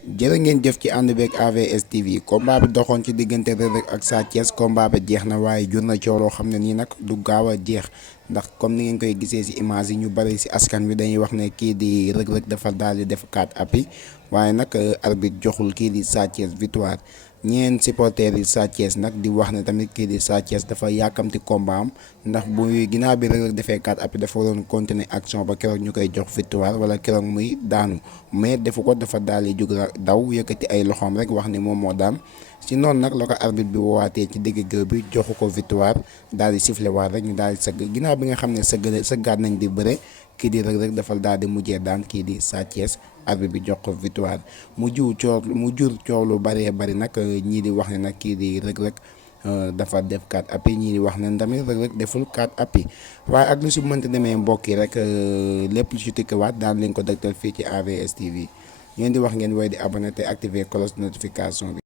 jërë ngeen jëf ci ànd beeg AVS TV combat bi doxoon ci diggante Reug Reug ak Sa Thiès combat bi jeex na waaye jur na coow loo xam ne nii nag du gaaw a jeex ndax comme ni ngeen koy gisee ci image yi ñu bari ci askan wi dañuy wax ne kii di Reug Reug dafa daal di def 4 appuis waaye nag arbitre joxul kii di Sa Thiès victoire. ñeen supporters yi Sa Thiès nag di wax ne tamit kii di Sa Thiès dafa yàkkamti combat am ndax bu ginnaaw bi Reug Reug defee 4 appuis dafa waroon continuer action ba keroog ñu koy jox victoire wala keroog muy daanu mais defu ko dafa daal di jóg daw yëkkati ay loxoom rek wax ni moom moo daan si noonu nag la ko arbitre bi woowaatee ci digg géew bi joxu ko victoire daal di sifflé waat rek ñu daal di sëgg ginnaaw bi nga xam ne sëggaat nañ di bëre kii di Reug Reug dafa daal di mujjee daan kii di Sa Thiès arbitre bi jox ko victoire mu jur coow lu bëree bëri nag ñii di wax ne nag kii di Reug Reug dafa def 4 appuis ñii di wax ne tamit Reug Reug deful 4 appuis waaye ak lu si mënti demee mbokk yi rek lépp lu si tikkiwaat daan leen ko dëgtal fii ci AVS TV ngeen di wax ngeen woy di abonné te activer cloche de notification bi.